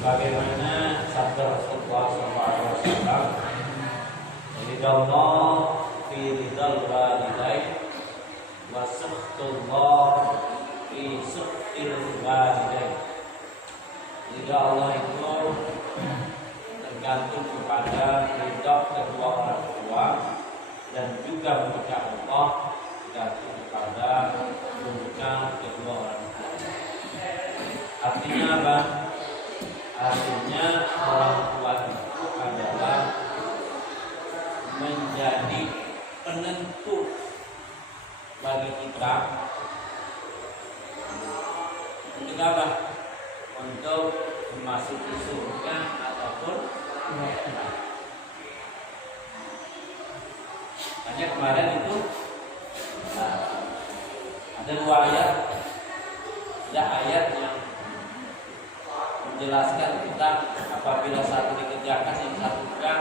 Bagaimana sabda Rasulullah SAW, ridallah fi ridal walidain wa sakhtullah fi sakhtil walidain. Ridha Allah itu tergantung kepada ridha kedua orang tua, dan juga murka Allah tergantung kepada murka kedua orang tua. Artinya apa? Artinya orang tua itu adalah menjadi penentu bagi kita untuk apa? Untuk memasuki surga ataupun neraka. Hanya kemarin itu ada dua ayat. Ada ayat yang menjelaskan tentang apabila satu dikerjakan yang satu enggak,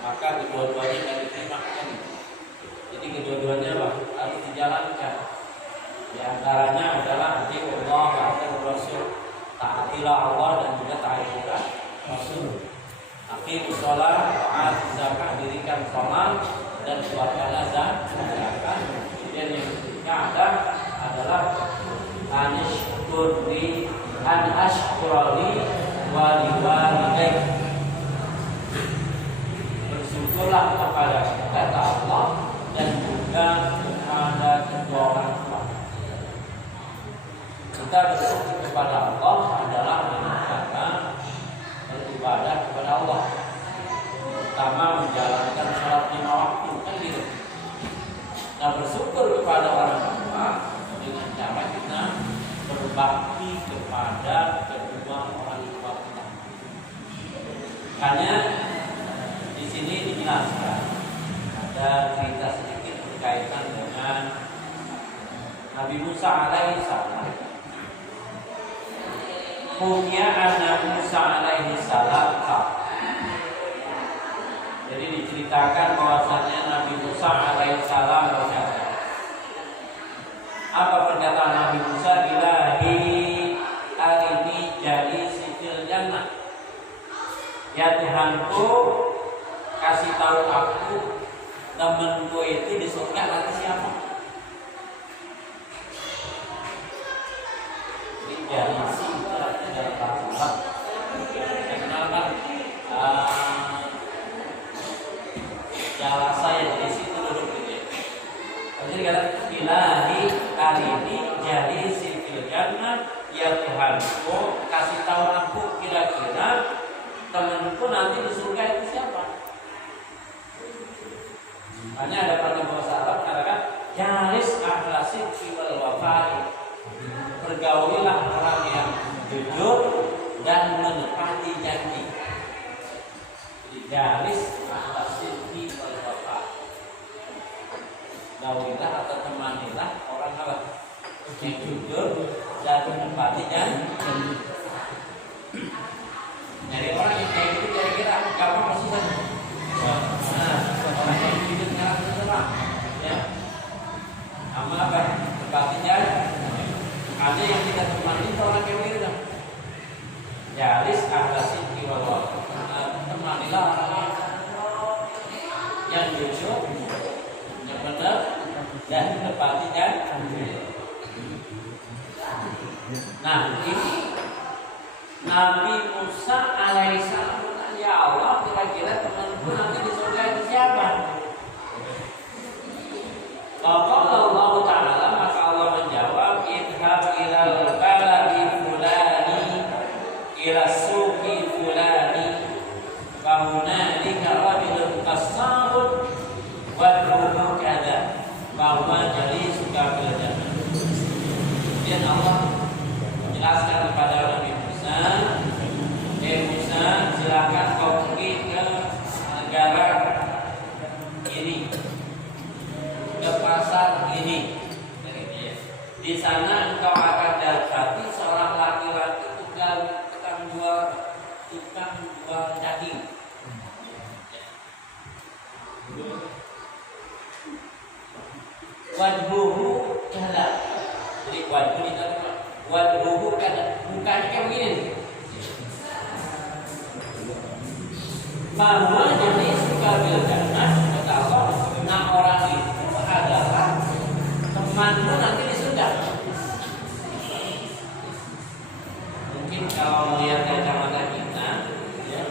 maka kedua-duanya akan diterima. Jadi kedua-duanya harus dijalankan. Di antaranya adalah Allah wa Rasul, taatilah Allah dan juga taatilah Rasul. Aqimus shalah wa atuz zakah, dirikan salat dan keluarkanlah zakat. Kemudian yang ketiga adalah an ashkurli wa liwalidayk, beribadah kepada Allah, pertama menjalankan sholat 5 waktu kan gitu. Nah, bersyukur kepada orang tua dengan cara kita berbakti kepada kedua orang tua kita. Makanya di sini dijelaskan ada cerita sedikit berkaitan dengan Nabi Musa alaihi salam. Punya anak Musa alaihi salam. Jadi diceritakan bahwasanya Nabi Musa alaihi salam berkata, apa perkataan Nabi Musa? Ilahi arini jadi sifil jannah. Ya Tuhanku, kasih tahu aku temanku itu di surga nanti siapa? Jadi berarti dalam bahasa kenapa? Jalan saya di situ duduk gitu. Jadi kata ilahi arini jadi sifil jannah. Ya Tuhanku, kasih tahu aku kira-kira temanku nanti di surga itu siapa? Hanya ada pada bahasa Arab katakan jalis akhlasid wal wafai. Bergaulilah orang yang jujur dan menepati janji. Jadi jalis akhlasid wal wafai. Gaulilah atau temanilah orang apa? Yang jujur dan menepati janji. Jadi orang yang kayak gitu kira-kira gampang pasti kan? Nah, orang yang hidup ngarang terserah, ya. Sama apa? Tempatnya ada yang kita temani itu orang yang begitu. Jalis akhlasin kiwal. Temanilah orang yang jujur, yang benar dan menepati janji. Nah, ini Nabi Musa alaihissalam bertanya, ya Allah, kira-kira temanku nanti di surga itu siapa? Qala Allah Ta'ala, maka Allah menjawab, idhab ilal baladi fulani ila suqi fulani fahunalika rajulun tasabun wadruhu kada bahwa jadi suka belajar. Kemudian Allah menjelaskan kepada Nabi Musa, Musa, silakan kau pergi ke negara ini, ke pasar ini. Di sana engkau akan dapati seorang laki-laki tukang jual daging. Wajhuhu kada. Jadi wajhu itu apa? Wajhuhu kada. Mukanya kayak begini. Bahwa jadi suka biljanah kata Allah, nah orang itu adalah temanmu nanti di surga. Mungkin kalau melihat kacamata kita, ya,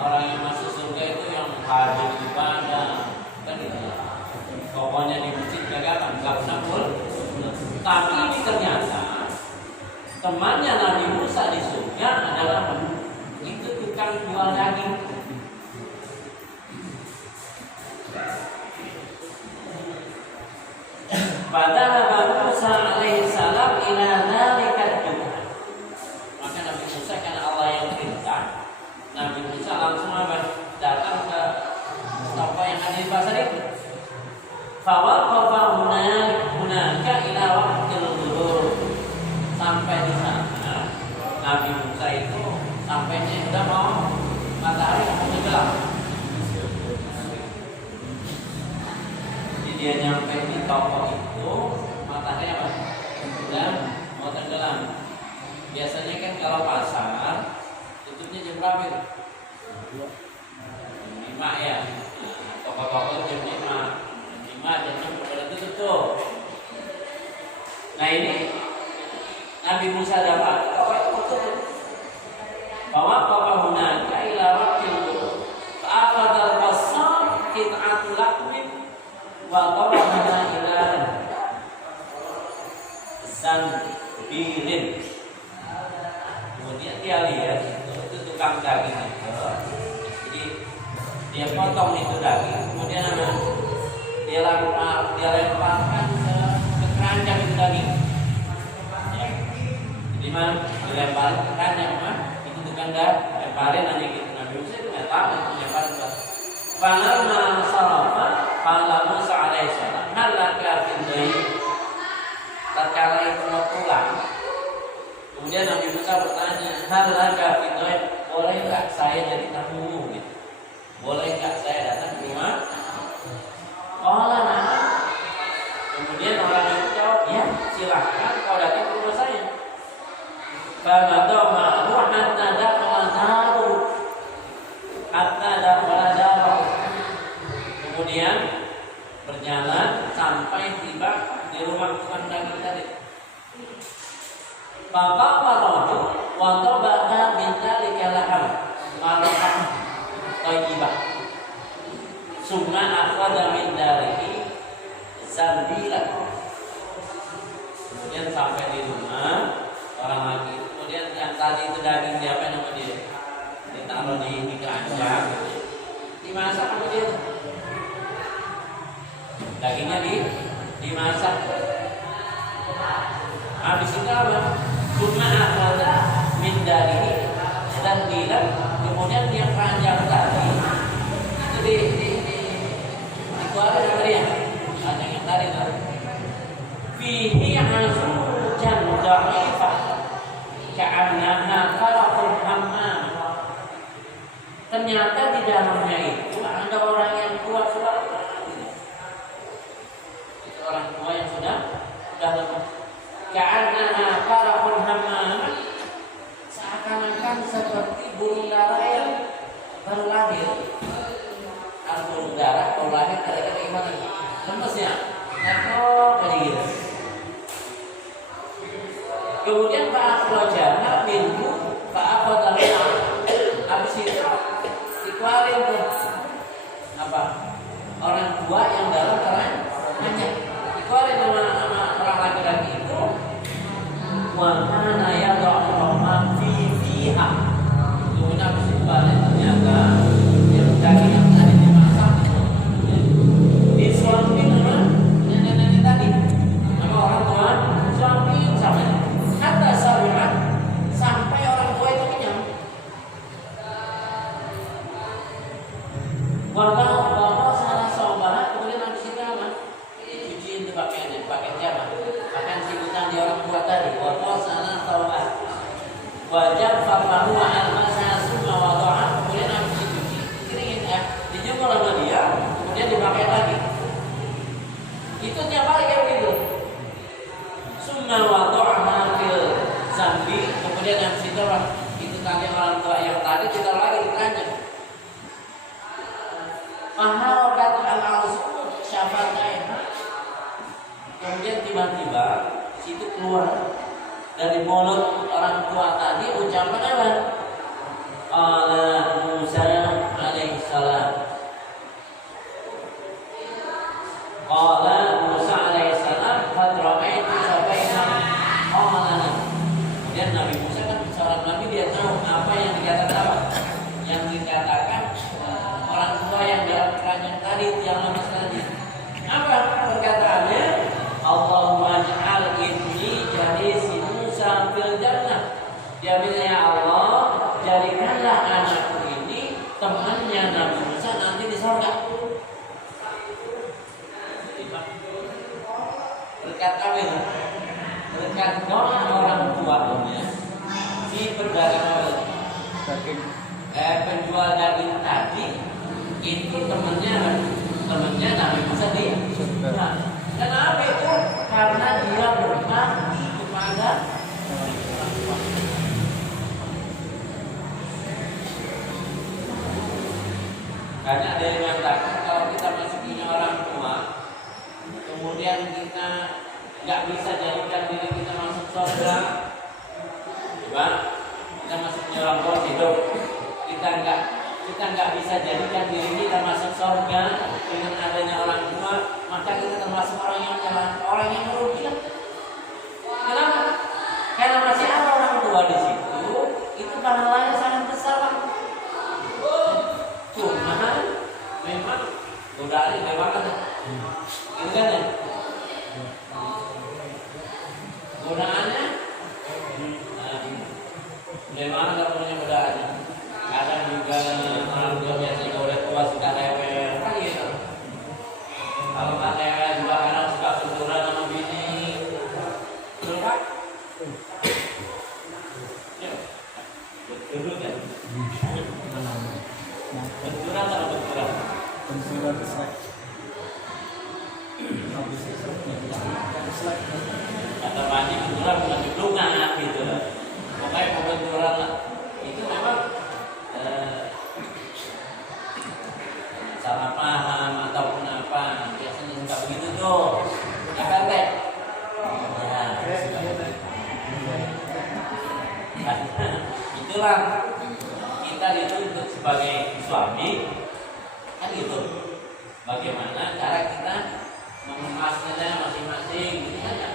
orang yang masuk surga itu yang hadir ibadah, kan gitu. Pokoknya di masjid jaga nggak pernah pun. Tapi ini ternyata temannya Nabi Musa di surga adalah itu tukang jual daging. Padahal Nabi Musa alaihissalam ila dzalika du'a. Maka Nabi Musa karena Allah yang perintah, Nabi Musa langsung datang ke toko yang ada di pasar itu. Fawaqafa hunaka ila waqtil dhuhur. Sampai di sana Nabi Musa itu sampainya sudah mau matahari mau tenggelam. Jadi dia nyampe di toko itu matahari apa? Sudah mau tenggelam. Biasanya kan kalau pasar tutupnya jam berapa itu? 5 ya. Toko-toko jam 5 jam 6 udah tutup tuh. Nah ini Nabi Musa dapat toko itu tutup. Bahwa pahuna ila waqtil fa'aqadal qasam qit'atul lahmin wa qawmana ila sanbirin. Kemudian dia lihat itu tukang tukang daging itu. Jadi dia potong itu daging, kemudian dia lemparkan ke keranjang itu daging. Ya. Jadi mah dilemparin ke keranjang mah itu tukang lemparin aja gitu. Nabi Musa itu nggak tahu itu lemparin ke. Falamma sarafa qala Musa alaihi salam hal laka fil tatkala itu mau pulang, kemudian Nabi Musa bertanya, hal laka fil boleh nggak saya jadi tamu gitu? Boleh nggak saya datang ke rumah? Qala na'am. Kemudian orang itu jawab, ya silahkan kau datang ke rumah saya. Famadha ma'ahu hatta dakhala daru. Kemudian berjalan sampai tiba di rumah tukang daging tadi. Bapak warohu watobaka minta likalaham malakah tayyibah. Summa akhadha min darihi zambilah. Kemudian sampai di rumah orang lagi. Kemudian yang tadi itu daging siapa nama dia? Ditaruh di keranjang, dimasak kemudian dagingnya dimasak. Habis itu apa? Cuma akhada min darihi dan bilang kemudian yang keranjang tadi itu dikeluarkan dari dia. Keranjang yang tadi itu fihi azujan dha'ifah ka'annaha faraqul hammam. Ternyata di dalamnya itu ada orang yang tua sudah. Itu orang tua yang sudah lemah. Ka'annaha faraqul hammam, seakan-akan seperti burung dara yang baru lahir. Burung dara baru lahir dari gimana? Lembesnya, kayak gitu. Kemudian fa'akhrajaha minhu fa'akhadha minha. Habis itu dikeluarin tuh apa? Orang tua yang dalam keranjang. Dikeluarin sama orang laki-laki itu. Wa kana yad'u ma fi fiha. Kemudian habis itu balik ternyata yang daging yang tadi dimasak itu disuapin sama nenek-nenek tadi. Sama orang tua suapin sama kata sahabat sampai orang tua itu kenyang. Bapak salah sobat, kemudian habis itu apa? Cuciin tuh pakaiannya, pakaian siapa? Pakaian si utang di orang tua tadi. Bapak salah sobat. Wajib fafahu al-masa summa wadu'a. Kemudian habis dicuci, keringin ya, dijemur sama dia, kemudian dipakai lagi. Itu tiap hari kayak begitu. Summa wadu'a fil zambi. Kemudian yang situ itu tadi orang tua yang tadi kita lagi di keranjang. Maharakat al-azum syafataiha. Kemudian tiba-tiba situ keluar dari mulut orang tua tadi ucapan apa? Qala Musa alaihi salam. Qala Musa alaihi salam qad ra'aitu sabaina qala. Kemudian Nabi Musa kan seorang nabi, dia tahu apa yang dikatakan apa? Yang dikatakan orang tua yang dalam keranjang tadi yang lama sekali. Apa perkataannya? Allahumma ja'al inni jalisi Musa fil jannah. Dia bilang, ya Allah, jadikanlah anakku ini temannya Nabi Musa nanti di surga. Berkat apa itu? Berkat doa orang tuanya si pedagang penjual daging tadi itu temannya Nabi Musa dia. Nah, kenapa itu? Karena dia berbakti kepada orang tua. Karena ada yang mengatakan kalau kita masih punya orang tua, kemudian kita nggak bisa jadikan diri kita masuk surga, coba kita masih punya orang tua hidup, kita nggak bisa jadikan diri kita masuk surga dengan adanya orang tua, maka kita termasuk orang yang jalan, orang yang merugi. Kenapa? Karena masih ada orang tua di situ, itu pahalanya sangat besar. masalah. Cuma memang godaan memang ada. Itu kan ya? Godaannya memang ada punya godaannya. Kadang juga orang tua biasa kalau udah tua suka rewel kan gitu. Kalau nggak rewel juga kadang suka benturan sama bini. Betul kan? Betul kan? Benturan sama benturan. Benturan Kata Panji benturan bukan jeblukan gitu. Pokoknya mau benturan lah. Itu memang salah paham ataupun apa biasanya suka begitu tuh. Apa teh? Ya. Itulah kita dituntut sebagai suami kan gitu. Bagaimana cara kita mengemasnya masing-masing gitu saja.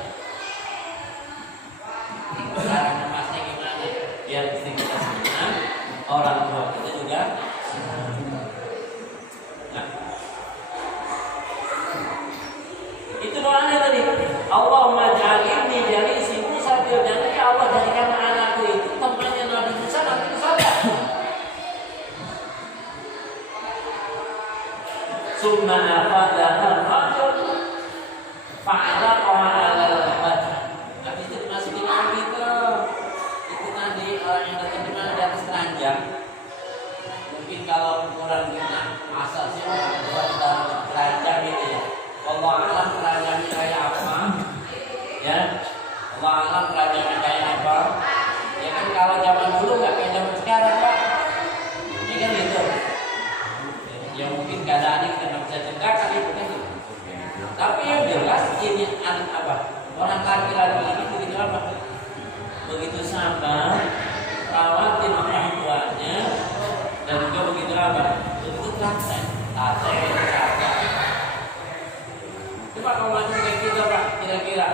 Cara mengemasnya gimana? Biar istri kita senang, orang tua kita juga senang. Nah, itu doanya tadi. Allahumma ja'alni jalisi Musa fil jannah. Ya Allah, jadikan anakku itu temannya Nabi Musa nanti ke surga. Summa afadaha rajul fa'alaqaha 'ala al-badan. Habis itu masukin lagi itu tadi orang yang datang di atas keranjang. Mungkin kalau ukuran kita asal sih buat keranjang gitu ya. Allah alam keranjangnya kayak apa? Ya. Allah alam keranjangnya kayak apa? Ya kan kalau zaman dulu nggak kayak zaman sekarang Pak. Ini kan gitu. Ya mungkin keadaannya kita nggak bisa cegah kali bukan gitu. Tapi yang jelas ini apa? Orang laki-laki ini begitu apa? Begitu sabar, rawatin orang tuanya, dan juga begitu apa? Begitu telaten. Coba kalau macam kayak kita Pak, kira-kira.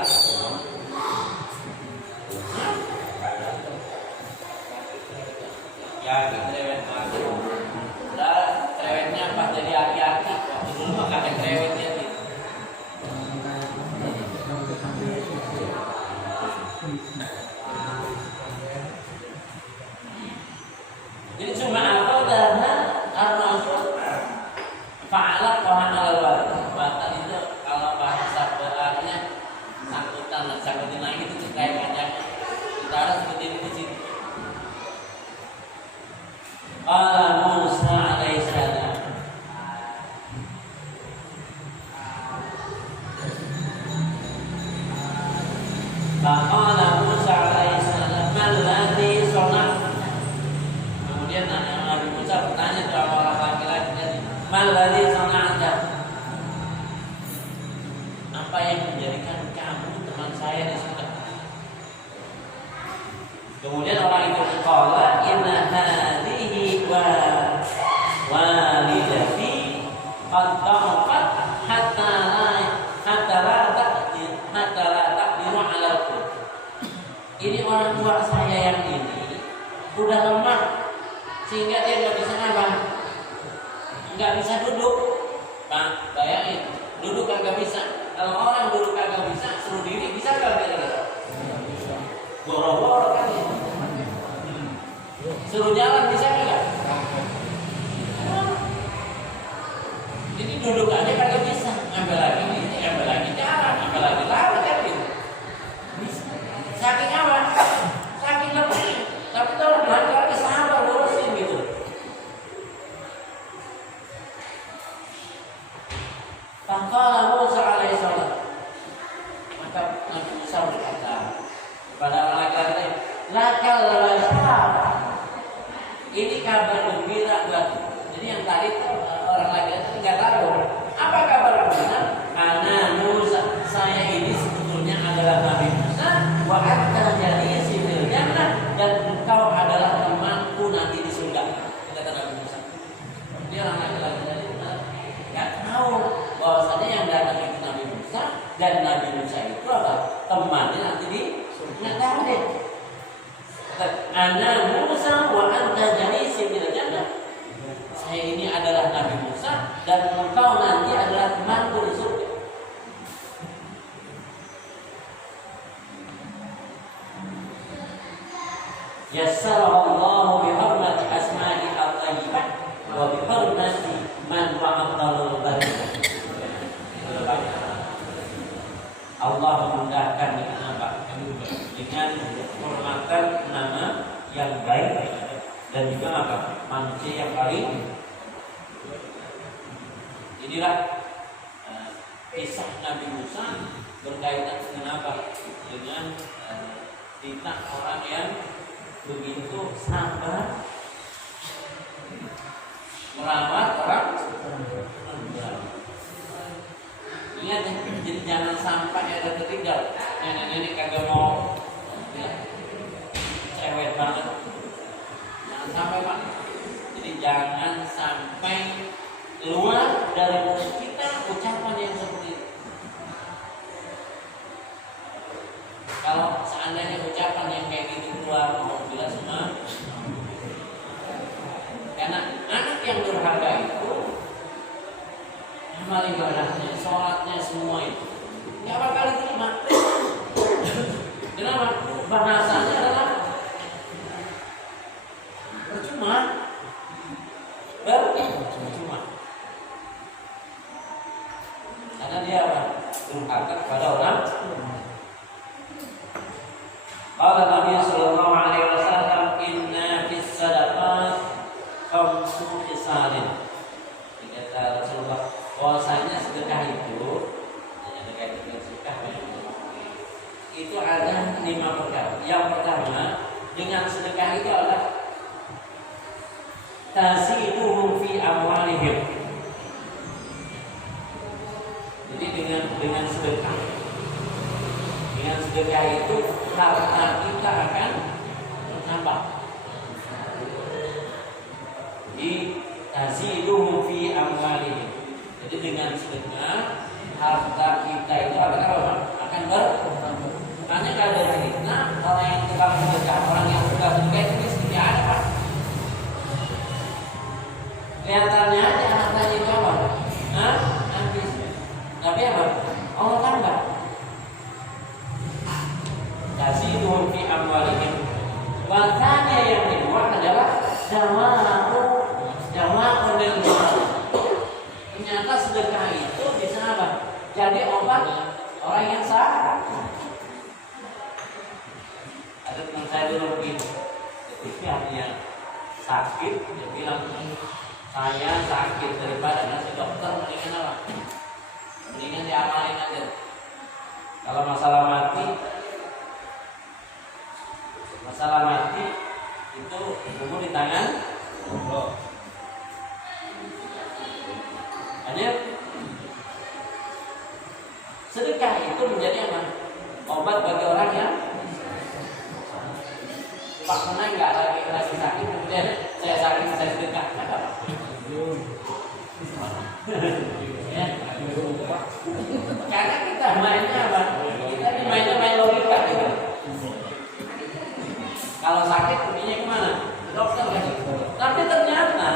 Ya kita cerewet lagi. Udah cerewetnya pas jadi aki-aki. Waktu dulu mah kata cerewetnya gitu. Jadi cuma apa dana ar-rasul fa'alaqaha 'alal badan itu kalau bahasa Qur'annya sangkutin lagi itu kayak panjangnya. Kita harus seperti ini di sini. Qala Musa alaihissalam Qala Musa alaihissalam alladzi sana'ta. Kemudian Nabi Musa bertanya kepada orang laki-laki tadi, "Malladzi sana'ta?" Apa yang menjadikan kamu teman saya di surga? Kemudian orang itu berkata, "Inna hadhihi wa walidati qad da'afat hatta la taqdiru 'ala al-qud." Ini orang tua saya yang ini udah lemah sehingga dia nggak bisa ngapa, nggak bisa duduk. Pak, bayangin, duduk kagak bisa. Kalau orang duduk kagak bisa, suruh diri bisa nggak kira-kira? Boro-boro kan ya. Suruh jalan bisa nggak? Jadi duduk aja kagak bisa. Ambil lagi ini, ambil lagi jalan, ambil lagi lari kan gitu. Saking apa? Saking lemah. Tapi kalau laki-laki sabar lurusin gitu. Faqala Musa alaihissalam. Maka Nabi Musa berkata kepada orang laki-laki, "Lakal bashar." Ini kabar gembira buatku. Jadi yang tadi orang laki-laki nggak tahu apa kabar gembira. Karena Musa, saya ini sebetulnya adalah Nabi Musa. Wa anta jadi fil jannah, dan engkau adalah temanku nanti di surga. Kata Nabi Musa. Dia orang laki-laki tadi nggak tahu bahwasanya yang datang itu Nabi Musa, dan Nabi Musa itu apa? Temannya nanti di surga. Nggak tahu deh. Ana Musa wa anta jalis paling. Inilah kisah Nabi Musa berkaitan dengan apa? Dengan tentang orang yang begitu sabar merawat orang. Ingat ya, jadi jangan sampai ada ketinggal. Nenek-nenek kagak mau, ya, cewek banget. Jangan sampai Pak. Jadi jangan sampai keluar dari mulut kita ucapan yang seperti itu. Kalau seandainya ucapan yang kayak gitu keluar, alhamdulillah semua. Karena anak yang durhaka itu amal ibadahnya, sholatnya, semua itu nggak bakal diterima. Kenapa? Bahasanya adalah percuma. Percuma. Karena dia apa? Durhaka kepada orang. Qala Nabi sallallahu alaihi wasallam, inna fis sadaqat khamsu khisalin. Kata Rasulullah, bahwasanya sedekah itu ada 5 perkara. Yang pertama, dengan sedekah itu adalah taziduhum fi amwalihim. Jadi dengan sedekah itu harta kita akan bertambah. Di taziduhum fi amwalihim. Jadi dengan sedekah harta kita itu akan bertambah. Makanya kalau ada cerita orang yang tukang sedekah, orang yang suka sedekah itu miskin ya ada Pak. Kelihatannya aja hartanya itu apa? Habis. Tapi apa? Allah tambah. Taziduhum fi amwalihim. Bahasanya yang kedua adalah jamaah lil mal. Ternyata sedekah itu bisa apa? Jadi obat orang yang sakit. Ada teman saya dulu begitu, ketika dia sakit, dia bilang saya sakit daripada nasi dokter, mendingan apa? Mendingan diamalin aja. Kalau masalah mati itu umur di tangan Allah. Hanya sedekah itu menjadi apa? Obat bagi orang yang Pak pernah nggak lagi sakit, kemudian saya sakit, saya sedekah, ada apa? Ya. Karena kita mainnya apa? Kita main logika gitu. Kalau sakit perginya kemana? Dokter lagi. Tapi ternyata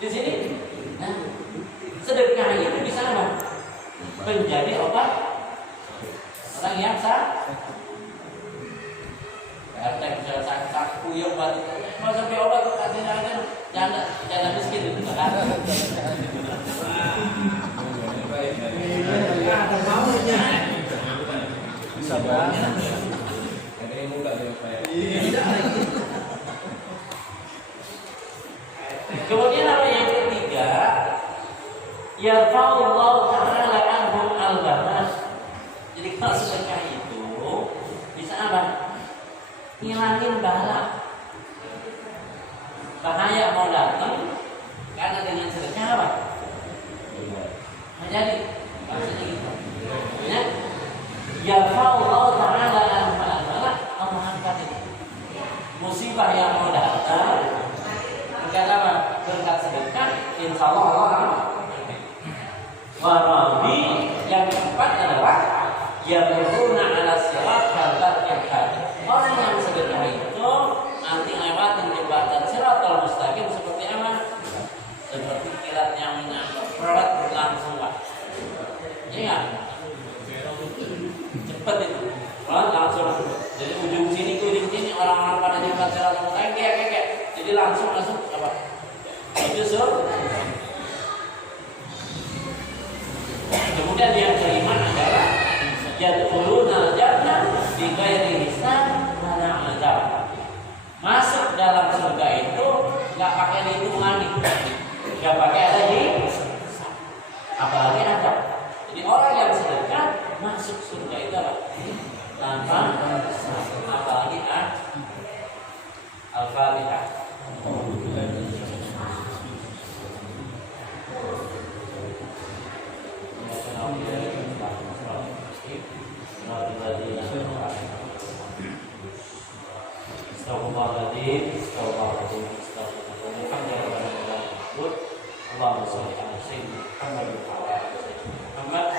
di sini sedekah itu bisa apa? Menjadi obat orang yang sakit. RT bisa sakit kuyuk batu. Mau sampai obat kok kasih aja. Jangan miskin itu kan. Ada maunya. Bisa banget. Ada yang muda dia kayak. Kemudian apa yang ketiga? Yarfa'ullahu ta'ala anhum al-banas. Jadi kalau sedekah itu bisa apa? Hilangin bahaya mau datang karena dengan sedekah apa? Menjadi maksudnya gitu. Ya, Allah Taala Allah angkat ini musibah yang mau datang karena apa? Berkat sedekah, insya Allah. Warabi yang keempat adalah yamuruna ala sirat hadat yang hadir. Orang yang sedekah itu nanti lewatin jembatan Shiratal Mustaqim seperti apa? Seperti kilat yang menyambar, perat langsung Pak. Iya, cepat itu, perat langsung. Jadi ujung sini ke ujung sini orang-orang pada jembatan Shiratal Mustaqim kayak. Jadi langsung apa? Itu Kemudian yang kelima adalah yadkhuluna jannah bighairi hisab wala azab. Masuk dalam surga itu nggak pakai lindungan nih, nggak pakai ada di, apalagi ada. Jadi orang yang sedekah masuk surga itu apa? Tanpa apalagi Al-Fatihah. Astagfirullahaladzim, astagfirullahaladzim, astagfirullahaladzim. Allahumma sholli ala sayyidina Muhammad wa ala ali sayyidina Muhammad.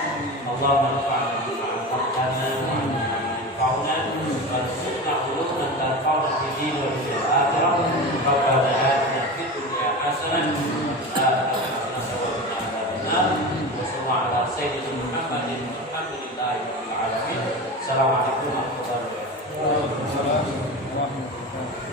Allahumma anfa'na bima 'allamtana wa 'allimna ma yanfa'una.